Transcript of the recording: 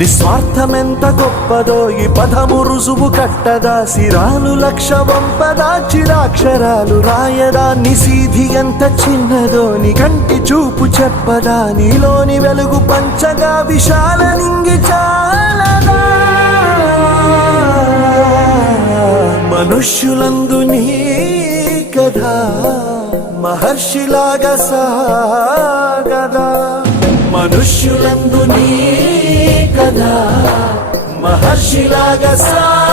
నిస్వార్థమెంత గొప్పదో ఈ పదము రుజువు కట్టదా, సిరాలు లక్ష వంపదా, చిరాక్షరాలు రాయదా, నిసీధి ఎంత చిన్నదో నీ కంటి చూపు చెప్పదా, నీలోని వెలుగు పంచగా విశాల నింగి చాలదా. మనుష్యులందు నీ కథ మహర్షిలాగా సాగదా, మనుష్యులందు నీ కథ మహర్షిలాగా సాగదా.